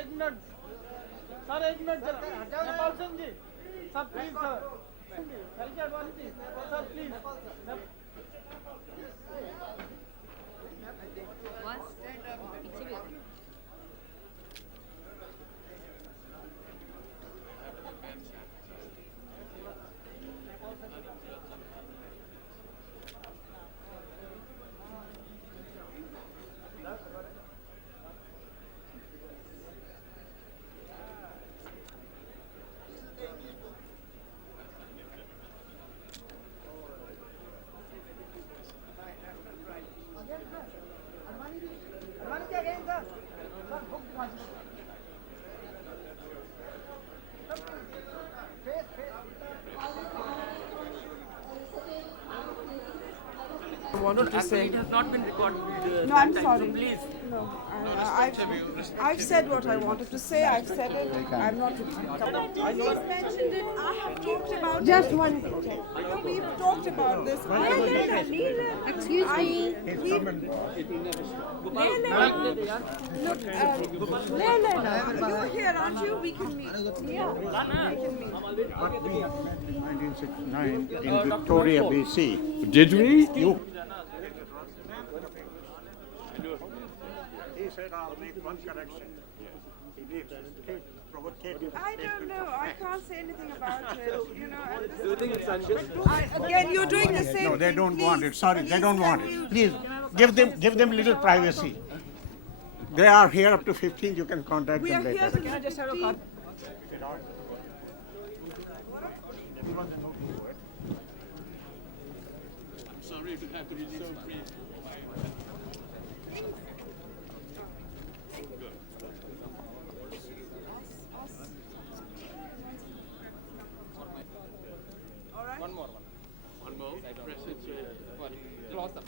एक minute sir, एक minute sir, Nepal Singh ji sir, please sir, L K Advani ji sir, please. I wanted to say. It has not been recorded. No, I'm sorry. So please. No, I've said what I wanted to say. I've said it. I'm not repeating. He's mentioned it. I have talked about Just it. one. No, we've talked about this. Excuse me. You're here, aren't you? We can meet. Yeah. We can meet. But we met in 1969 in Victoria, BC. Did we? You. He said, I'll make one correction. He makes provocative. I don't know. I can't say anything about it. You know. Do you think it's unjust? Again, you're doing the same. No, they thing. don't want Please, it. Sorry, they please, don't can want you- it. Please, give them little privacy. They are here up to 15. You can contact We them are here later. to just have a conversation. Sorry if it had to be so brief. All right. One more. Press it. Close up.